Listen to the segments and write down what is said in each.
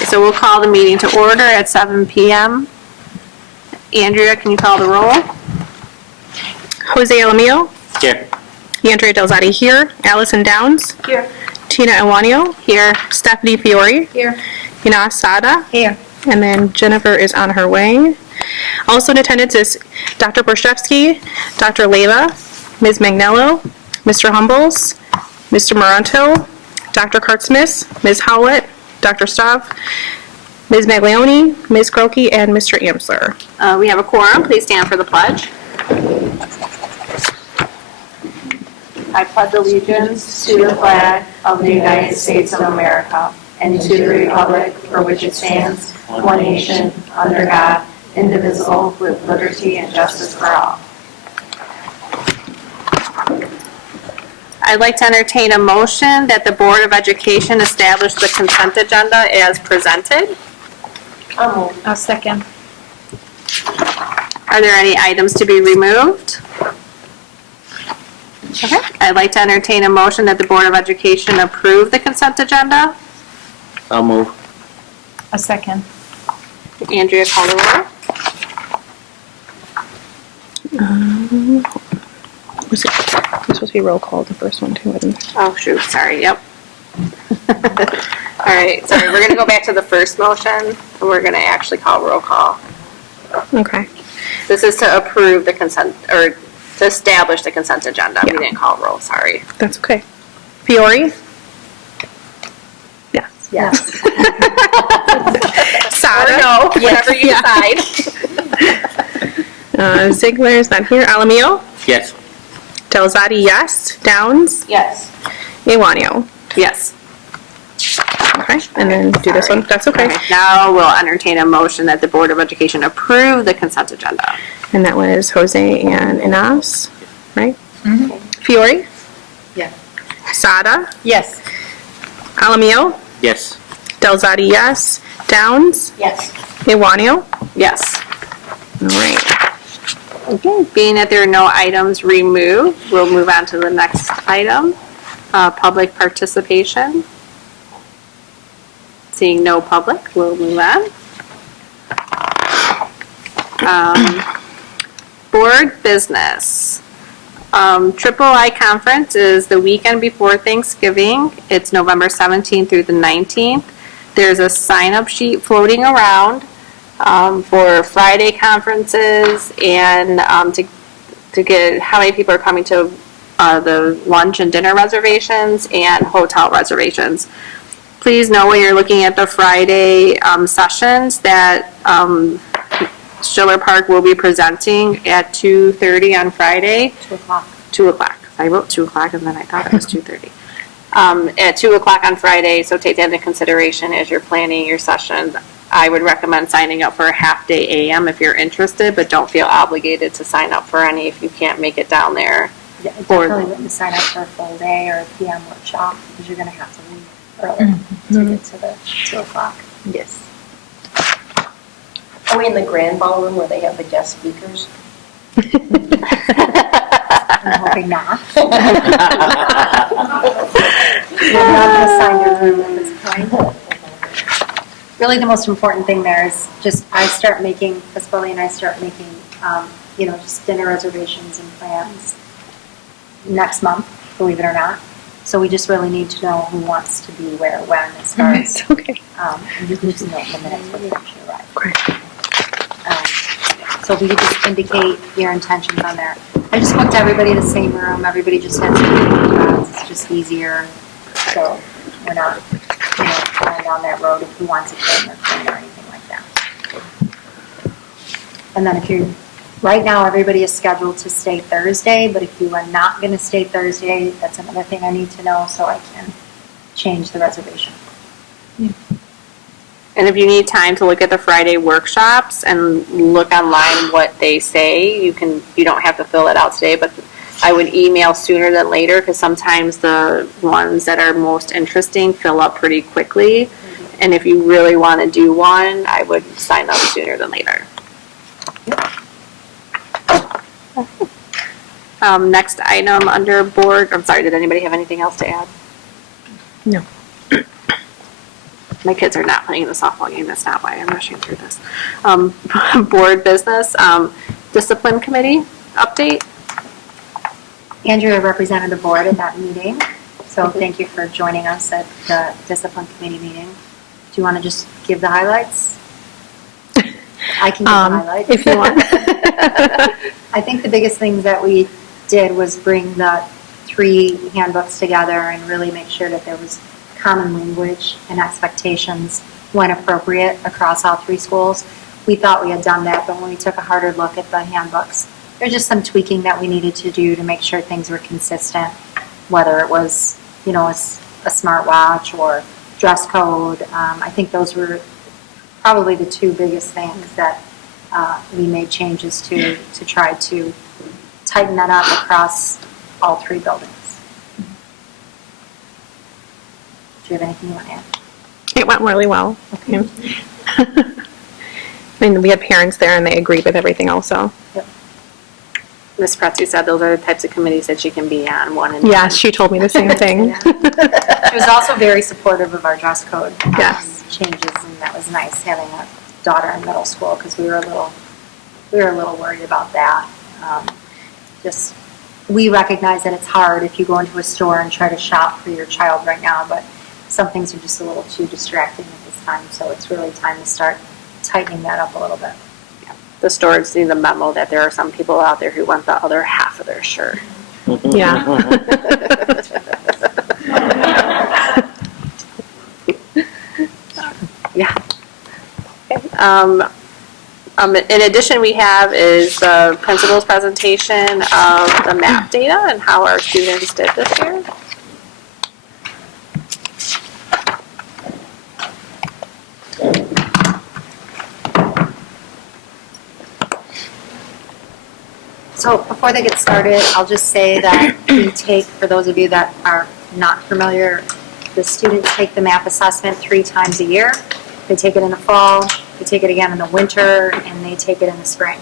right, so we'll call the meeting to order at 7 p.m. Andrea, can you call the roll? Jose Alamillo. Here. Andrea Delzati here. Allison Downs. Here. Tina Iwanio. Here. Stephanie Fiore. Here. Ina Sada. Here. And then Jennifer is on her way. Also in attendance is Dr. Borshevsky, Dr. Leva, Ms. Magnello, Mr. Humbles, Mr. Moranto, Dr. Kartsmith, Ms. Howlett, Dr. Stav, Ms. Maglione, Ms. Croakey, and Mr. Amsler. We have a quorum. Please stand for the pledge. I pledge allegiance to the flag of the United States of America and to the republic for which it stands, one nation, under God, indivisible, with liberty and justice for all. I'd like to entertain a motion that the Board of Education establish the consent agenda as presented. I'll second. Are there any items to be removed? Okay. I'd like to entertain a motion that the Board of Education approve the consent agenda. I'll move. A second. Andrea, call the roll. Was it supposed to be roll call, the first one too, wasn't it? Oh, shoot, sorry, yep. All right, sorry, we're going to go back to the first motion, and we're going to actually call roll call. Okay. This is to approve the consent, or to establish the consent agenda. Yeah. We didn't call roll, sorry. That's okay. Fiore? Yes. Yes. Sada? Or no, whatever you decide. Ziegler is not here. Alamillo? Yes. Delzati, yes. Downs? Yes. Iwanio? Yes. Okay, and then do this one. That's All okay. right, now we'll entertain a motion that the Board of Education approve the consent agenda. And that was Jose and Inas, right? Mm-hmm. Fiore? Yes. Sada? Yes. Alamillo? Yes. Delzati, yes. Downs? Yes. Iwanio? Yes. All right. Okay, being that there are no items removed, we'll move on to the next item, public participation. Seeing no public, we'll move on. Board business. Triple I Conference is the weekend before Thanksgiving. It's November 17th through the 19th. There's a sign-up sheet floating around for Friday conferences and to get how many people are coming to the lunch and dinner reservations and hotel reservations. Please know when you're looking at the Friday sessions that Schiller Park will be presenting at 2:30 on Friday. 2 o'clock. 2 o'clock. I wrote 2 o'clock and then I thought it was 2:30. At 2 o'clock on Friday, so take that into consideration as you're planning your sessions. I would recommend signing up for a half-day AM if you're interested, but don't feel obligated to sign up for any if you can't make it down there. Yeah, I definitely wouldn't sign up for a full day or a PM workshop because you're going to have to leave early to get to the 2 o'clock. Yes. Are we in the grand ballroom where they have the guest speakers? I'm hoping not. You're not going to sign your room at this point. Really, the most important thing there is just Billy and I start making, just dinner reservations and plans next month, believe it or not. So we just really need to know who wants to be where, when, as far as. It's okay. You can just note in the minutes when you actually arrive. Great. So if you could just indicate your intentions on there. I just booked everybody the same room. Everybody just has to be It's just easier. So we're not, going down that road if who wants a phone or phone or anything like that. And then right now everybody is scheduled to stay Thursday, but if you are not going to stay Thursday, that's another thing I need to know so I can change the reservation. And if you need time to look at the Friday workshops and look online what they say, you don't have to fill it out today, but I would email sooner than later because sometimes the ones that are most interesting fill up pretty quickly. And if you really want to do one, I would sign up sooner than later. Next item under board, I'm sorry, did anybody have anything else to add? No. My kids are not playing in the softball game, that's not why I'm rushing through this. Board business, discipline committee update. Andrea represented the board at that meeting, so thank you for joining us at the discipline committee meeting. Do you want to just give the highlights? I can give the highlights. If you want. I think the biggest things that we did was bring the 3 handbooks together and really make sure that there was common language and expectations when appropriate across all 3 schools. We thought we had done that, but when we took a harder look at the handbooks, there's just some tweaking that we needed to do to make sure things were consistent, whether it was, you know, a smartwatch or dress code. I think those were probably the 2 biggest things that we made changes to try to tighten that up across all 3 buildings. Do you have anything you want to add? It went really well. Okay. I mean, we had parents there and they agreed with everything also. Yep. Ms. Pretzi said those are the types of committees that she can be on, 1 and 2. Yeah, she told me the same thing. Yeah. She was also very supportive of our dress code Yes. changes, and that was nice having a daughter in middle school because we were a little worried about that. We recognize that it's hard if you go into a store and try to shop for your child right now, but some things are just a little too distracting at this time, so it's really time to start tightening that up a little bit. The stores need the memo that there are some people out there who want the other half of their shirt. Yeah. Yeah. In addition, we have is the principal's presentation of the map data and how our students did this year. So before they get started, I'll just say that we take, for those of you that are not familiar, the students take the MAP assessment 3 times a year. They take it in the fall, they take it again in the winter, and they take it in the spring.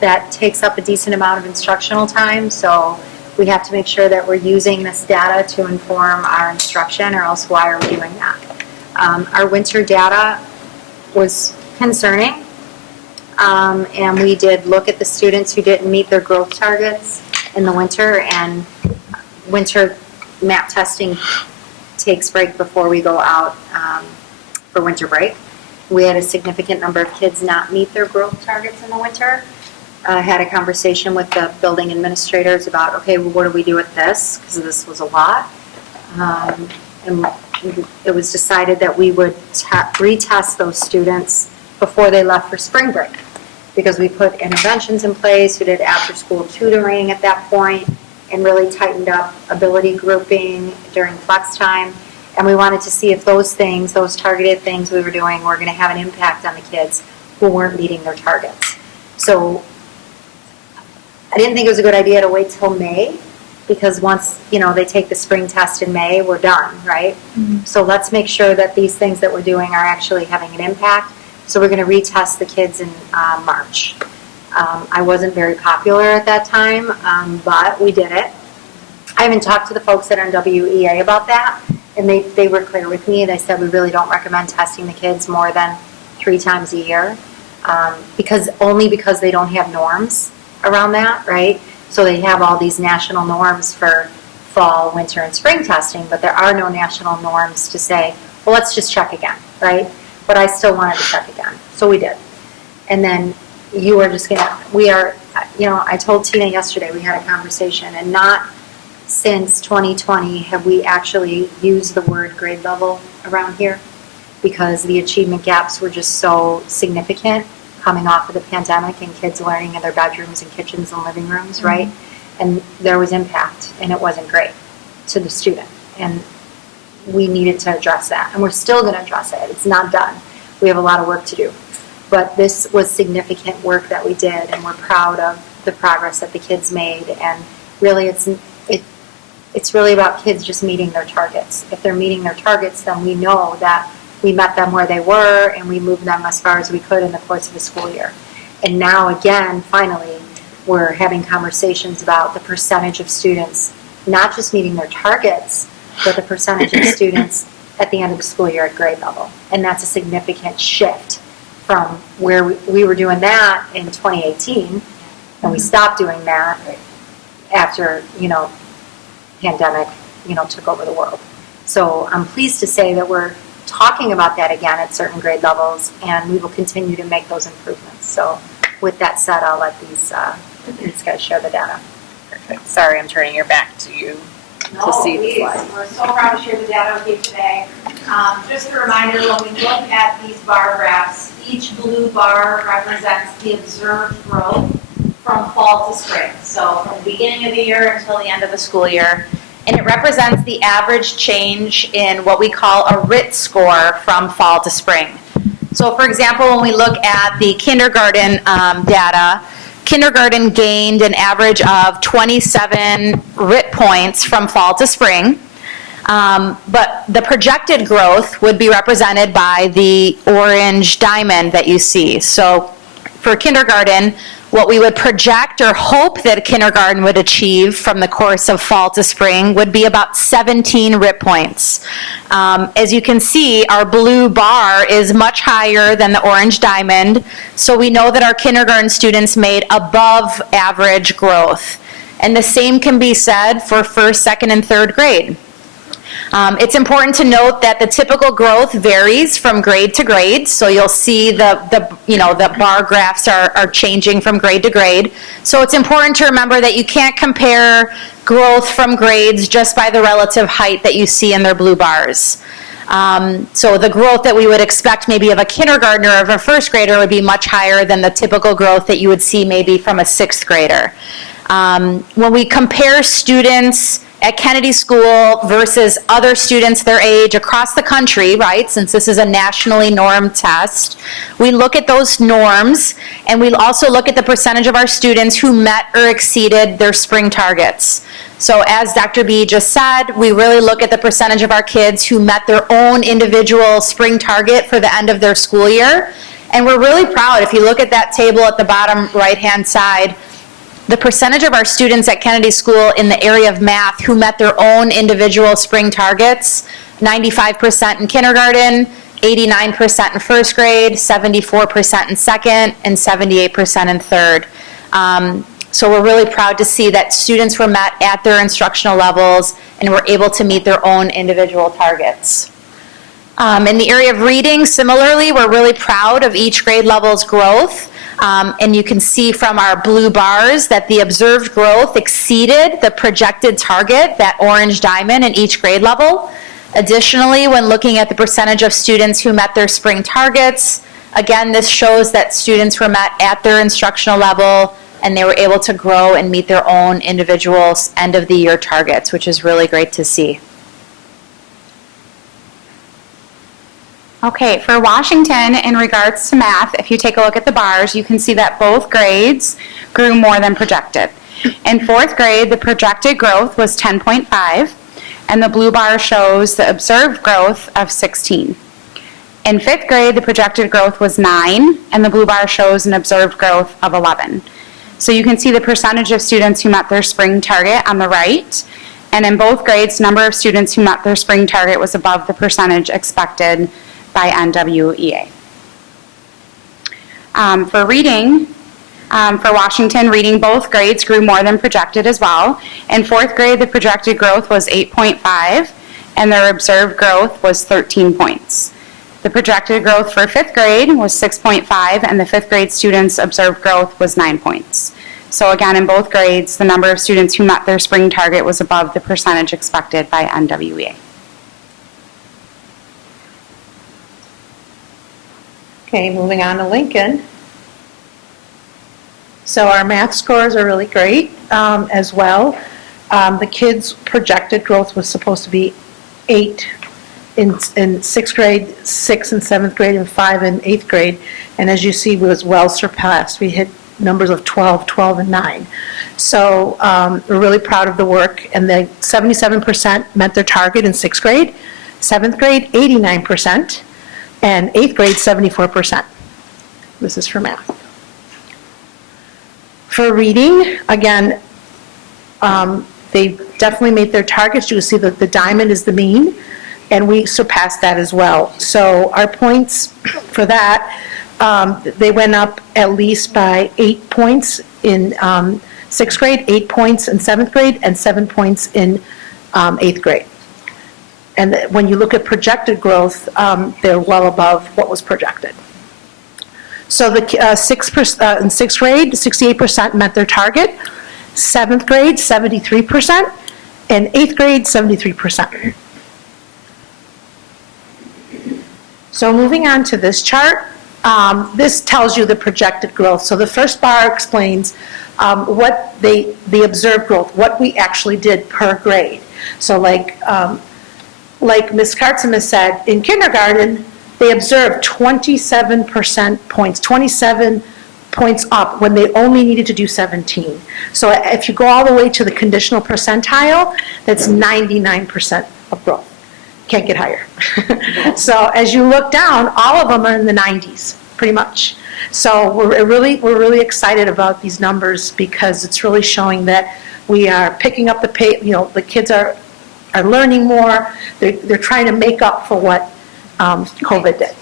That takes up a decent amount of instructional time, so we have to make sure that we're using this data to inform our instruction, or else why are we doing that? Our winter data was concerning. And we did look at the students who didn't meet their growth targets in the winter, and winter MAP testing takes break before we go out for winter break. We had a significant number of kids not meet their growth targets in the winter. I had a conversation with the building administrators about, okay, well, what do we do with this? Because this was a lot. And it was decided that we would retest those students before they left for spring break, because we put interventions in place, we did after-school tutoring at that point, and really tightened up ability grouping during flex time. And we wanted to see if those things, those targeted things we were doing, were going to have an impact on the kids who weren't meeting their targets. So I didn't think it was a good idea to wait till May, because once, you know, they take the spring test in May, we're done, right? Mm-hmm. So let's make sure that these things that we're doing are actually having an impact. So we're going to retest the kids in March. I wasn't very popular at that time, but we did it. I haven't talked to the folks at NWEA about that, and they were clear with me. They said we really don't recommend testing the kids more than 3 times a year, because they don't have norms around that, right? So they have all these national norms for fall, winter, and spring testing, but there are no national norms to say, well, let's just check again, right? But I still wanted to check again, so we did. And then I told Tina yesterday, we had a conversation, and not since 2020 have we actually used the word grade level around here, because the achievement gaps were just so significant coming off of the pandemic and kids learning in their bedrooms and kitchens and living rooms, right? Mm-hmm. And there was impact, and it wasn't great to the student. And we needed to address that, and we're still going to address it. It's not done. We have a lot of work to do. But this was significant work that we did, and we're proud of the progress that the kids made. And really, it's really about kids just meeting their targets. If they're meeting their targets, then we know that we met them where they were, and we moved them as far as we could in the course of the school year. And now, again, finally, we're having conversations about the percentage of students not just meeting their targets, but the percentage of students at the end of the school year at grade level. And that's a significant shift from where we were doing that in 2018, and we stopped doing that after, pandemic, took over the world. So I'm pleased to say that we're talking about that again at certain grade levels, and we will continue to make those improvements. So with that said, I'll let these guys share the data. Perfect. Sorry, I'm turning your back to you to see the slide. We're so proud to share the data with you today. Just a reminder, when we look at these bar graphs, each blue bar represents the observed growth from fall to spring. So from the beginning of the year until the end of the school year. And it represents the average change in what we call a RIT score from fall to spring. So for example, when we look at the kindergarten data, kindergarten gained an average of 27 RIT points from fall to spring. But the projected growth would be represented by the orange diamond that you see. So for kindergarten, what we would project or hope that kindergarten would achieve from the course of fall to spring would be about 17 RIT points. As you can see, our blue bar is much higher than the orange diamond, so we know that our kindergarten students made above average growth. And the same can be said for first, second, and third grade. It's important to note that the typical growth varies from grade to grade, so you'll see the bar graphs are changing from grade to grade. So it's important to remember that you can't compare growth from grades just by the relative height that you see in their blue bars. So the growth that we would expect maybe of a kindergartner or of a first grader would be much higher than the typical growth that you would see maybe from a sixth grader. When we compare students at Kennedy School versus other students their age across the country, right, since this is a nationally normed test, we look at those norms, and we also look at the percentage of our students who met or exceeded their spring targets. So as Dr. B just said, we really look at the percentage of our kids who met their own individual spring target for the end of their school year. And we're really proud, if you look at that table at the bottom right-hand side, the percentage of our students at Kennedy School in the area of math who met their own individual spring targets, 95% in kindergarten, 89% in first grade, 74% in second, and 78% in third. So we're really proud to see that students were met at their instructional levels and were able to meet their own individual targets. In the area of reading, similarly, we're really proud of each grade level's growth. And you can see from our blue bars that the observed growth exceeded the projected target, that orange diamond, in each grade level. Additionally, when looking at the percentage of students who met their spring targets, again, this shows that students were met at their instructional level and they were able to grow and meet their own individual end of the year targets, which is really great to see. Okay, for Washington, in regards to math, if you take a look at the bars, you can see that both grades grew more than projected. In fourth grade, the projected growth was 10.5, and the blue bar shows the observed growth of 16. In fifth grade, the projected growth was 9, and the blue bar shows an observed growth of 11. So you can see the percentage of students who met their spring target on the right, and in both grades, the number of students who met their spring target was above the percentage expected by NWEA. For reading, for Washington, reading, both grades grew more than projected as well. In fourth grade, the projected growth was 8.5, and their observed growth was 13 points. The projected growth for fifth grade was 6.5, and the fifth grade students' observed growth was 9 points. So again, in both grades, the number of students who met their spring target was above the percentage expected by NWEA. Okay, moving on to Lincoln. So our math scores are really great as well. The kids' projected growth was supposed to be 8 in sixth grade, 6 in seventh grade, and 5 in eighth grade. And as you see, it was well surpassed. We hit numbers of 12, 12, and 9. So we're really proud of the work. And the 77% met their target in sixth grade, seventh grade, 89%. And eighth grade, 74%. This is for math. For reading, again, they definitely made their targets. You can see that the diamond is the mean. and we surpassed that as well. So our points for that, they went up at least by 8 points in sixth grade, 8 points in seventh grade, and 7 points in eighth grade. And when you look at projected growth, they're well above what was projected. So the in sixth grade, 68% met their target. Seventh grade, 73%, and eighth grade, 73%. So moving on to this chart, this tells you the projected growth. So the first bar explains what the observed growth, what we actually did per grade. So like Ms. Kartzema said, in kindergarten, they observed 27% points, 27 points up when they only needed to do 17. So if you go all the way to the conditional percentile, that's 99% of growth. Can't get higher. So as you look down, all of them are in the 90s, pretty much. So we're really excited about these numbers because it's really showing that we are picking up the pace. You know, the kids are learning more. They're trying to make up for what COVID did.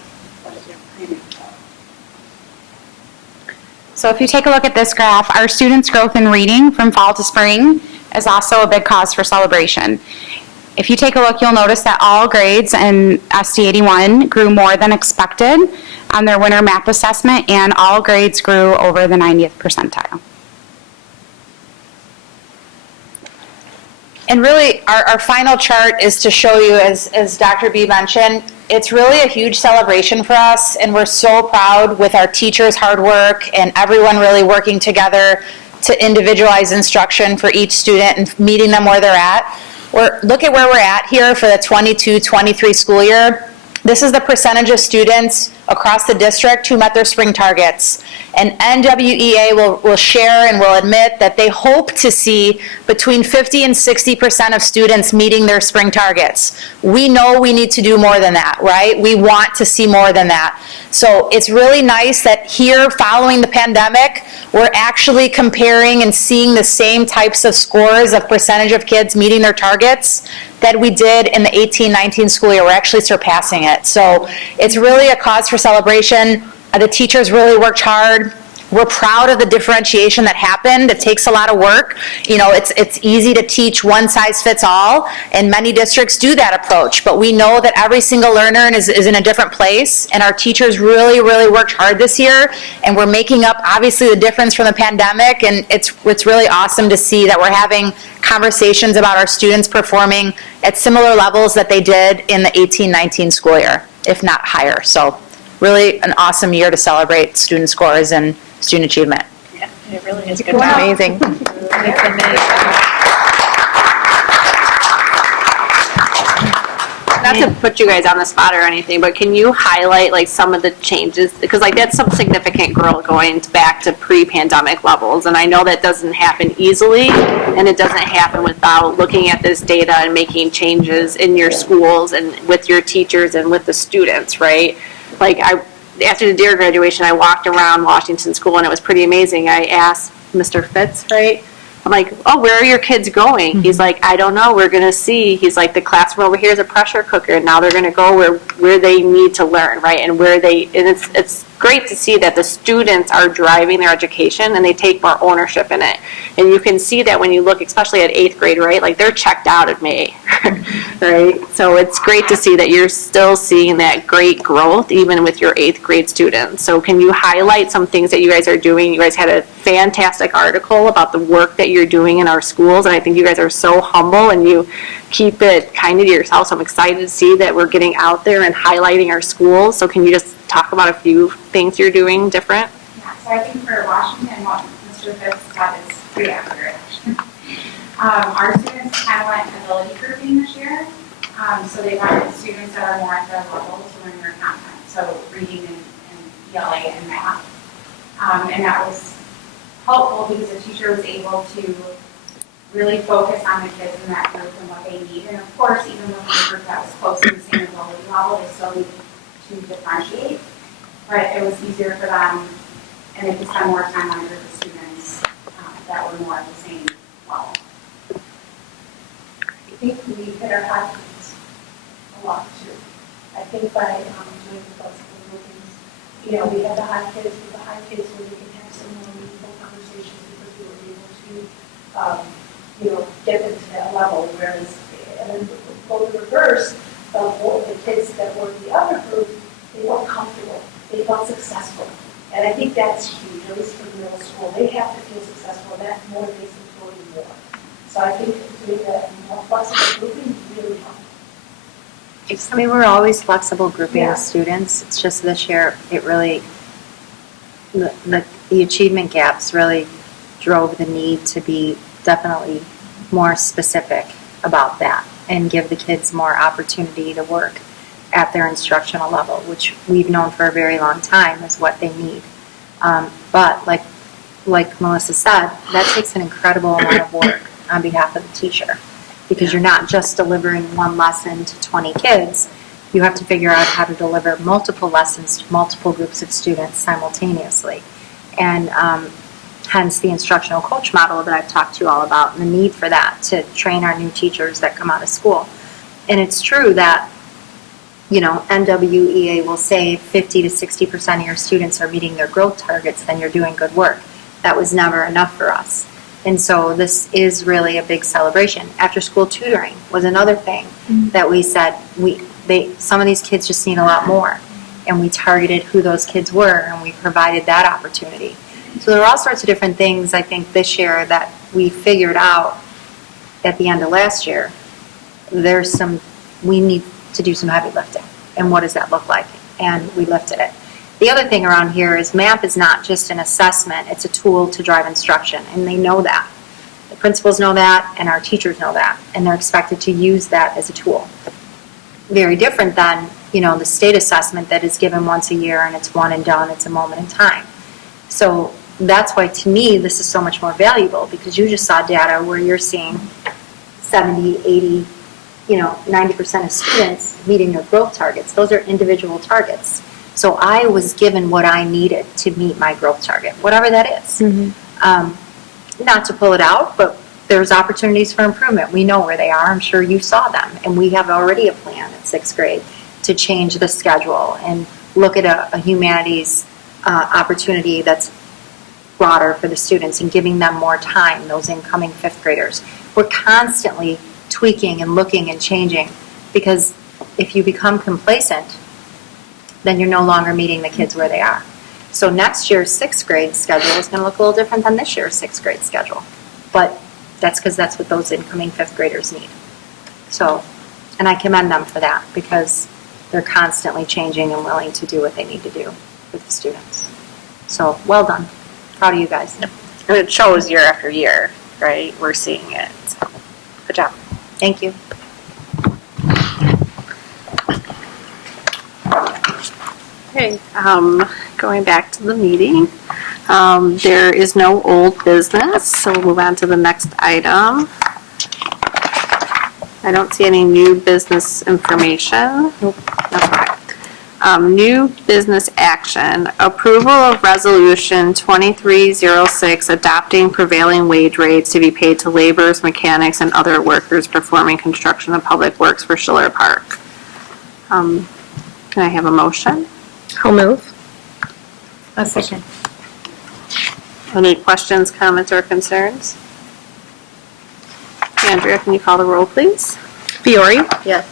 So if you take a look at this graph, our students' growth in reading from fall to spring is also a big cause for celebration. If you take a look, you'll notice that all grades in SD 81 grew more than expected on their winter map assessment, and all grades grew over the 90th percentile. And really, our final chart is to show you, as Dr. B mentioned, it's really a huge celebration for us, and we're so proud with our teachers' hard work and everyone really working together to individualize instruction for each student and meeting them where they're at. Look at where we're at here for the 22-23 school year. This is the percentage of students across the district who met their spring targets. And NWEA will share and will admit that they hope to see between 50 and 60% of students meeting their spring targets. We know we need to do more than that, right? We want to see more than that. So it's really nice that here, following the pandemic, we're actually comparing and seeing the same types of scores of percentage of kids meeting their targets that we did in the 18-19 school year. We're actually surpassing it. So it's really a cause for celebration. The teachers really worked hard. We're proud of the differentiation that happened. It takes a lot of work. You know, it's easy to teach one size fits all, and many districts do that approach. But we know that every single learner is in a different place, and our teachers really, really worked hard this year, and we're making up, obviously, the difference from the pandemic, and it's really awesome to see that we're having conversations about our students performing at similar levels that they did in the 18-19 school year, if not higher. So really an awesome year to celebrate student scores and student achievement. Yeah, it really is good. Amazing. Not to put you guys on the spot or anything, but can you highlight like some of the changes? Because like that's some significant growth going back to pre-pandemic levels. And I know that doesn't happen easily, and it doesn't happen without looking at this data and making changes in your schools and with your teachers and with the students, right? Like after the Deer graduation, I walked around Washington School and it was pretty amazing. I asked Mr. Fitz, right? I'm like, oh, where are your kids going? Mm-hmm. He's like, I don't know. We're going to see. He's like, the classroom over here is a pressure cooker. And now they're going to go where they need to learn, right? And it's great to see that the students are driving their education and they take more ownership in it. And you can see that when you look, especially at 8th grade, right? Like they're checked out at May, right? So it's great to see that you're still seeing that great growth even with your 8th grade students. So can you highlight some things that you guys are doing? You guys had a fantastic article about the work that you're doing in our schools, and I think you guys are so humble and you keep it kind of to yourself. So I'm excited to see that we're getting out there and highlighting our schools. So can you just talk about a few things you're doing different? Yeah, so I think for Washington, what Mr. Fitz said is pretty accurate. Our students kind of went ability grouping this year. So they went students that are more at their level to learn their content, so reading and ELA and math. And that was helpful because the teacher was able to really focus on the kids in that group and what they need. And of course, even with a group that was close to the same ability level, they still needed to differentiate. But it was easier for them, and they could spend more time on a group of students that were more at the same level. I think we hit our 5 points. a lot too. I think by doing the flexible groupings, we have the high kids with the high kids where we can have some more meaningful conversations because we were able to, get them to that level, whereas, and then go the reverse of all the kids that were in the other group, they weren't comfortable, they felt successful. And I think that's huge, at least for the middle school. They have to feel successful, and that motivates them to go do more. So I think doing that more flexible grouping really helps. I mean, we're always flexible grouping Yeah. with students. It's just this year, it really, the achievement gaps really drove the need to be definitely more specific about that and give the kids more opportunity to work at their instructional level, which we've known for a very long time is what they need. But like Melissa said, that takes an incredible amount of work on behalf of the teacher, because you're not just delivering one lesson to 20 kids. You have to figure out how to deliver multiple lessons to multiple groups of students simultaneously. And hence the instructional coach model that I've talked to you all about, and the need for that to train our new teachers that come out of school. And it's true that, NWEA will say 50 to 60% of your students are meeting their growth targets, then you're doing good work. That was never enough for us. And so this is really a big celebration. After school tutoring was another thing that we said, some of these kids just need a lot more. And we targeted who those kids were, and we provided that opportunity. So there are all sorts of different things, I think, this year that we figured out at the end of last year. We need to do some heavy lifting. And what does that look like? And we lifted it. The other thing around here is math is not just an assessment, it's a tool to drive instruction, and they know that. The principals know that, and our teachers know that, and they're expected to use that as a tool. Very different than, the state assessment that is given once a year and it's one and done, it's a moment in time. So that's why, to me, this is so much more valuable, because you just saw data where you're seeing 70, 80, 90% of students meeting their growth targets. Those are individual targets. So I was given what I needed to meet my growth target, whatever that is. Not to pull it out, but there's opportunities for improvement. We know where they are. I'm sure you saw them. And we have already a plan in 6th grade to change the schedule and look at a humanities opportunity that's broader for the students and giving them more time, those incoming 5th graders. We're constantly tweaking and looking and changing, because if you become complacent, then you're no longer meeting the kids where they are. So next year's 6th grade schedule is going to look a little different than this year's 6th grade schedule. But that's because that's what those incoming 5th graders need. So, and I commend them for that, because they're constantly changing and willing to do what they need to do with the students. So, well done. Proud of you guys. And it shows year after year, right? We're seeing it. So, good job. Thank you. Okay, going back to the meeting, there is no old business, so we'll move on to the next item. I don't see any new business information. Nope. Okay. New business action, approval of resolution 2306, adopting prevailing wage rates to be paid to laborers, mechanics, and other workers performing construction of public works for Schiller Park. Can I have a motion? I'll move. A second. Any questions, comments, or concerns? Andrea, can you call the roll, please? Fiore, Yes.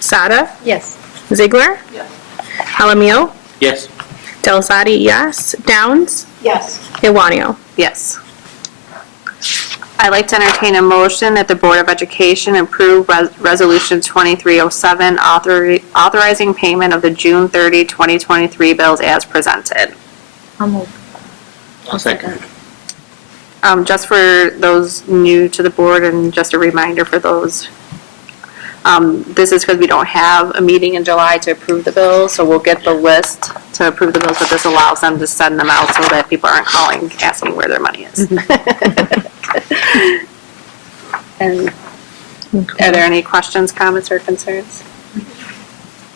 Sada, Yes. Ziegler, Yes. Palomino, Yes. Delzati, yes. Downs, Yes. Iwanio. Yes. I'd like to entertain a motion that the Board of Education approve Resolution 2307, authorizing payment of the June 30, 2023 bills as presented. I'll move. I'll second. Just for those new to the board, and just a reminder for those, this is because we don't have a meeting in July to approve the bills, so we'll get the list to approve the bills, but this allows them to send them out so that people aren't calling asking where their money is. And are there any questions, comments, or concerns?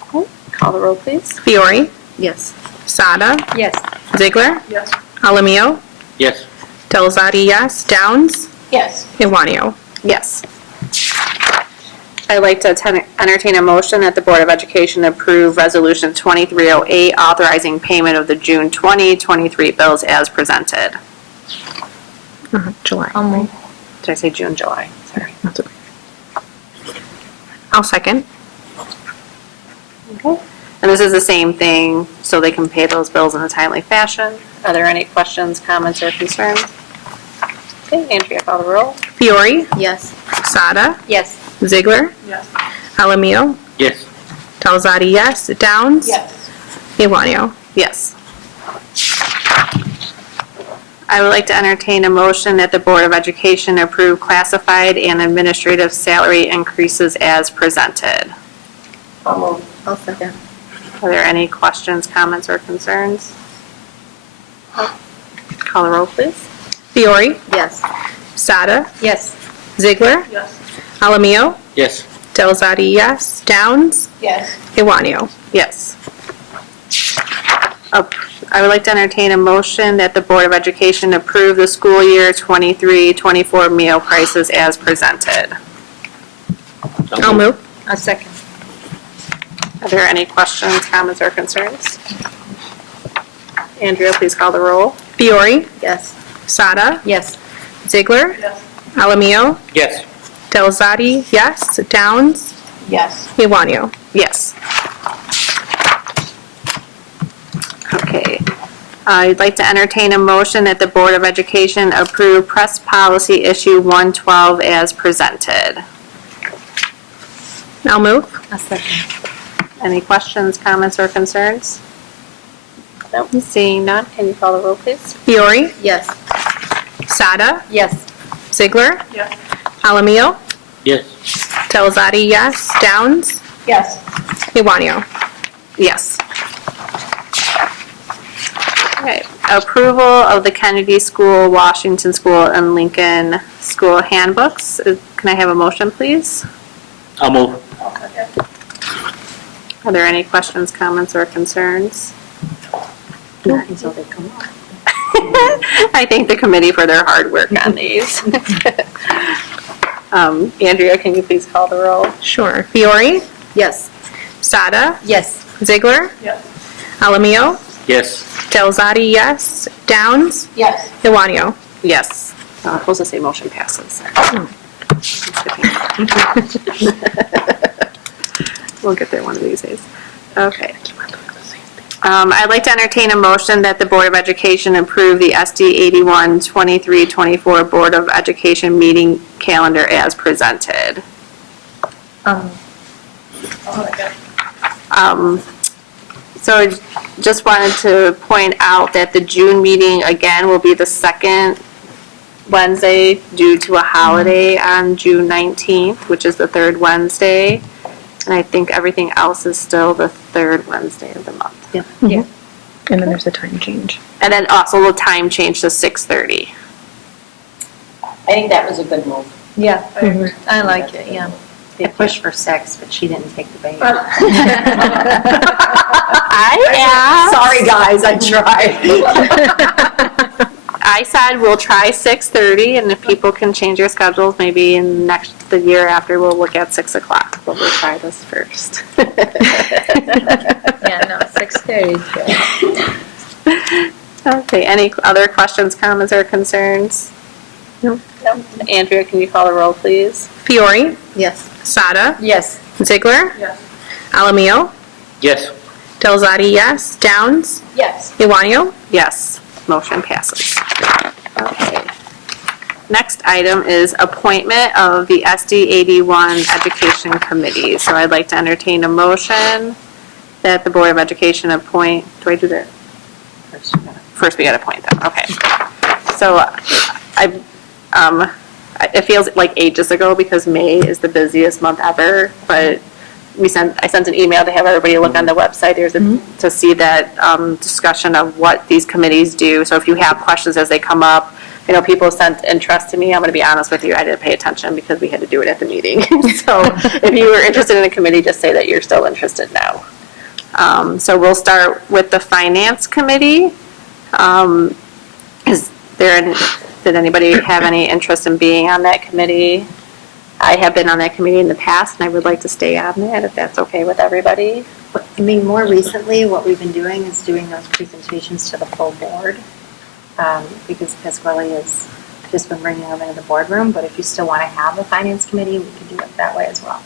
Okay, call the roll, please. Fiore, Yes. Sada, Yes. Ziegler, Yes. Palomino, Yes. Delzati, yes. Downs, Yes. Iwanio. Yes. I'd like to entertain a motion that the Board of Education approve Resolution 2308, authorizing payment of the June 2023 bills as presented. July. I'll move. Did I say June, July? Sorry. That's okay. I'll second. Okay. And this is the same thing, so they can pay those bills in a timely fashion. Are there any questions, comments, or concerns? Okay, Andrea, call the roll. Fiore, Yes. Sada, Yes. Ziegler, Yes. Alamio, Yes. Talzadi, yes. Downs, Yes. Iwanio. Yes. I would like to entertain a motion that the Board of Education approve classified and administrative salary increases as presented. I'll move. I'll second. Are there any questions, comments, or concerns? Call the roll, please. Fiore, Yes. Sada, Yes. Ziegler, Yes. Alamio, Yes. Talzadi, yes. Downs, Yes. Iwanio. Yes. I would like to entertain a motion that the Board of Education approve the school year 23-24 meal prices as presented. I'll move. I'll second. Are there any questions, comments, or concerns? Andrea, please call the roll. Fiore, Yes. Sada, Yes. Ziegler, Yes. Alamio, Yes. Talzadi, yes. Downs, Yes. Iwanio. Yes. Okay. I'd like to entertain a motion that the Board of Education approve press policy issue 112 as presented. I'll move. I'll second. Any questions, comments, or concerns? Nope. Seeing none, can you call the roll, please? Fiore, Yes. Sada, Yes. Ziegler, Yes. Alamio, Yes. Talzadi, yes. Downs, Yes. Iwanio. Yes. Okay. Approval of the Kennedy School, Washington School, and Lincoln School handbooks. Can I have a motion, please? I'll move. Are there any questions, comments, or concerns? Not until they come up. I thank the committee for their hard work on these. Andrea, can you please call the roll? Sure. Fiore, Yes. Sada, Yes. Ziegler, Yes. Alamio, Yes. Talzadi, yes. Downs, Yes. Iwanio. Yes. I'm supposed to say motion passes. We'll get there one of these days. Okay. I'd like to entertain a motion that the Board of Education approve the SD 81 23-24 Board of Education meeting calendar as presented. So just wanted to point out that the June meeting, again, will be the second Wednesday due to a holiday on June 19th, which is the third Wednesday. And I think everything else is still the third Wednesday of the month. Yeah. And then there's a time change. And then also the time change to 6:30. I think that was a good move. Yeah. I like it, yeah. They pushed for 6, but she didn't take the bait. Sorry, guys, I tried. I said we'll try 6:30, and if people can change their schedules, maybe in the year after, we'll look at 6 o'clock. But we'll try this first. Yeah, no, 6:30 is good. Okay, any other questions, comments, or concerns? No. Andrea, can you call the roll, please? Fiore, Yes. Sada, Yes. Ziegler, Yes. Alamio, Yes. Talzadi, yes. Downs, Yes. Iwanio. Yes, motion passes. Okay. Next item is appointment of the SD 81 Education Committee. So I'd like to entertain a motion that the Board of Education appoint, do I do that? First we gotta appoint them, okay. So it feels like ages ago because May is the busiest month ever, but I sent an email to have everybody look on the website. To see that discussion of what these committees do. So if you have questions as they come up, people sent interest to me. I'm going to be honest with you, I didn't pay attention because we had to do it at the meeting. So if you were interested in a committee, just say that you're still interested now. So we'll start with the Finance Committee. Did anybody have any interest in being on that committee? I have been on that committee in the past, and I would like to stay on that, if that's okay with everybody. I mean, more recently, what we've been doing is doing those presentations to the full board, because Pasquale has just been bringing them into the boardroom, but if you still want to have a finance committee, we can do it that way as well.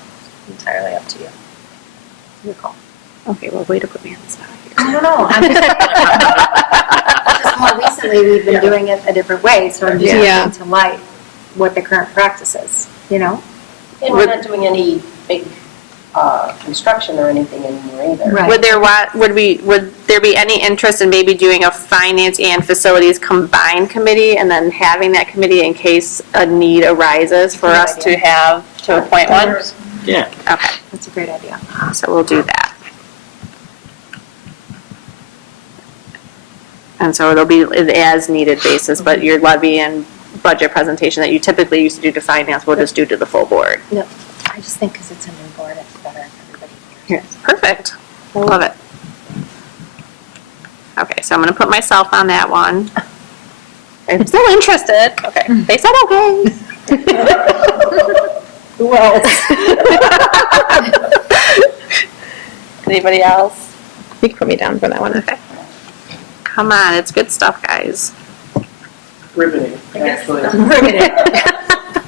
It's entirely up to you. Your call. Okay, well, way to put me on the spot here. I don't know. Just more recently, we've been doing it a different way, so I'm just Yeah. bringing to light what the current practice is, you know? And we're not doing any big construction or anything anymore either. Right. Would there be any interest in maybe doing a finance and facilities combined committee, and then having that committee in case a need arises for us to have, to appoint one? Yeah. Okay, That's a great idea. so we'll do that. And so it'll be an as-needed basis, but your levy and budget presentation that you typically used to do to finance, we'll just do to the full board. No, I just think because it's a new board, it's better if everybody hears. Yes, perfect. I love it. Okay, so I'm going to put myself on that one. I'm still interested. Okay, they said okay. Who else? Anybody else? You can put me down for that one. Okay. Come on, it's good stuff, guys. Riveting, actually.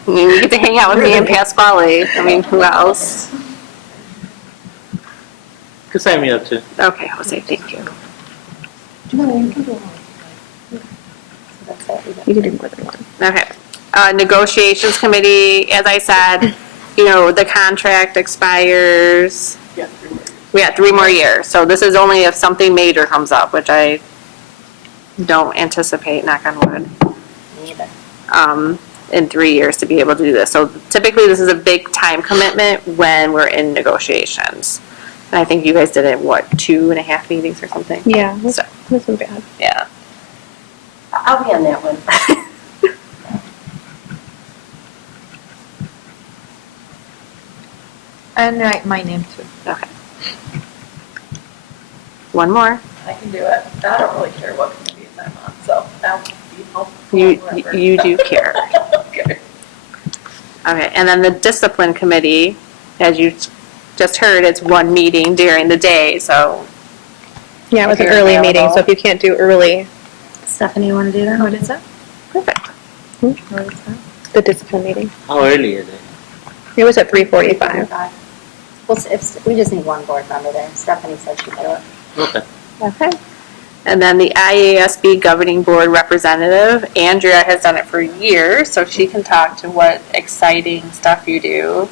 You get to hang out with me and Pasquale. I mean, who else? Could sign me up too. Okay, Jose, thank you. No, you can do one. So that's it. You can do more than one. Okay. Negotiations committee, as I said, the contract expires. Yeah, 3 more years. We got 3 more years. So this is only if something major comes up, which I don't anticipate, knock on wood. Me either. In 3 years to be able to do this. So typically this is a big time commitment when we're in negotiations. And I think you guys did it, 2.5 meetings or something? Yeah, So, this isn't bad. yeah. I'll be on that one. And my name too. Okay. One more. I can do it. I don't really care what committees I'm on, so that'll be helpful. You do care. Okay. Okay, and then the discipline committee, as you just heard, it's 1 meeting during the day, so. Yeah, it was an If you're early meeting, so available. if you can't do early, Stephanie, you want to do that? What is it? Perfect. What is that? the discipline meeting. How early is it? It was at 3:45. Well, we just need 1 board member there. Stephanie said she could do it. Okay. Okay. And then the IASB governing board representative, Andrea has done it for years, so she can talk to what exciting stuff you do.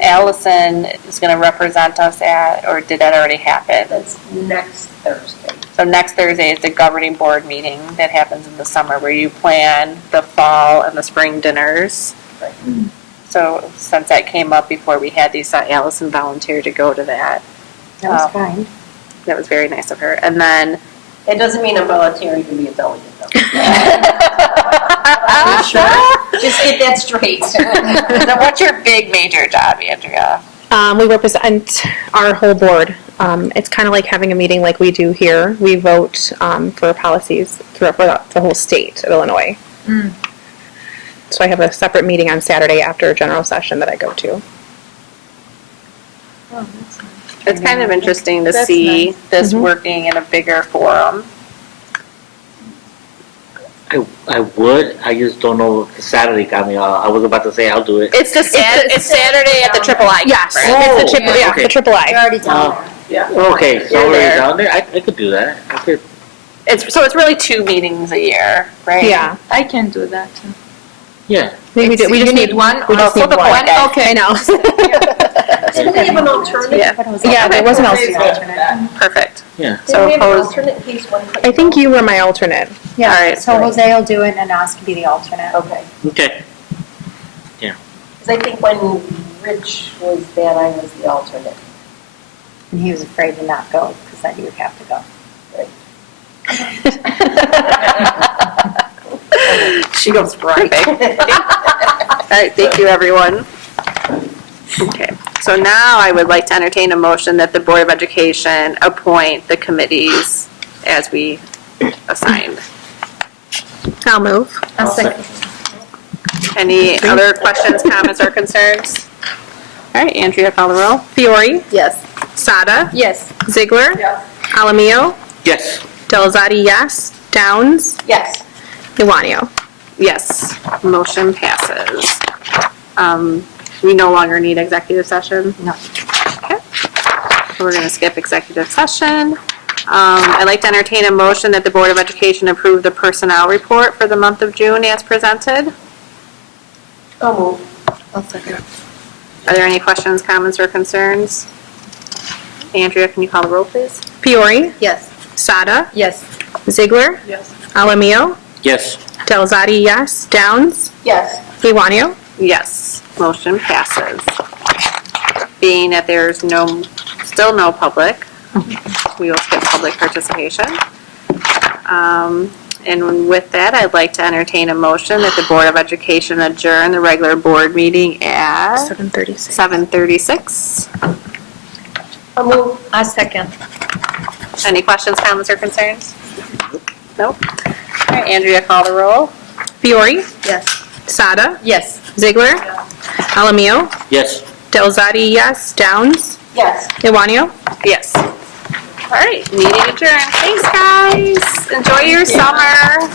Allison is going to represent us or did that already happen? That's next Thursday. So next Thursday is the governing board meeting that happens in the summer where you plan the fall and the spring dinners. Right. So since that came up before we had these, Allison volunteered to go to that. That was kind. That was very nice of her. And then It doesn't mean I'm volunteering to be a delegate, though. Just get that straight. so what's your big major job, Andrea? We represent our whole board. It's kind of like having a meeting like we do here. We vote for policies throughout the whole state of Illinois. So I have a separate meeting on Saturday after general session that I go to. Oh, that's nice. It's kind of interesting to That's see nice. this working in a bigger forum. I would. I just don't know if the Saturday got me. I was about to say I'll do it. It's Saturday at the Triple I. Yes, conference. it's the triple. Yeah, okay. the triple You're I. already down there. Okay, so You're we're there. down there. I could do that. I could. It's really 2 meetings a year, right? Yeah, I can do that too. Yeah. we just You need one? We just flip need a coin, one. guys. Okay, I know. Didn't we have an alternate? Yeah. Yeah, there was an alternate. Perfect. Yeah. Didn't we have an Pose- alternate in case one couldn't? I think you were my alternate. Yeah, All right. so Jose will do it and Nas can be the alternate. Okay. Okay. Because I think when Rich was bad, I was the alternate. And he was afraid to not go because then he would have to go. She goes right. All right, thank you, everyone. Okay, so now I would like to entertain a motion that the Board of Education appoint the committees as we assigned. I'll move. I'll second. Any other questions, comments, or concerns? All right, Andrea, call the roll. Fiore, Yes. Sada, Yes. Ziegler, Yes. Alamio, Yes. Delzadi, yes. Downs, Yes. Iwanio. Yes, motion passes. We no longer need executive session? No. Okay. So we're going to skip executive session. I'd like to entertain a motion that the Board of Education approve the personnel report for the month of June as presented. I'll move. I'll second. Are there any questions, comments, or concerns? Andrea, can you call the roll, please? Fiore, Yes. Sada, Yes. Ziegler, Yes. Alamio, Yes. Delzadi, yes. Downs, Yes. Iwanio. Yes, motion passes. Being that there's still no public, we will skip public participation. And with that, I'd like to entertain a motion that the Board of Education adjourn the regular board meeting at 7:36. 7:36. I'll move. I second. Any questions, comments, or concerns? Nope. All right, Andrea, call the roll. Fiore, Yes. Sada, Yes. Ziegler, Alamio, Yes. Delzadi, yes. Downs, Yes. Iwanio. Yes. All right, meeting adjourned. Thanks, guys. Enjoy your summer.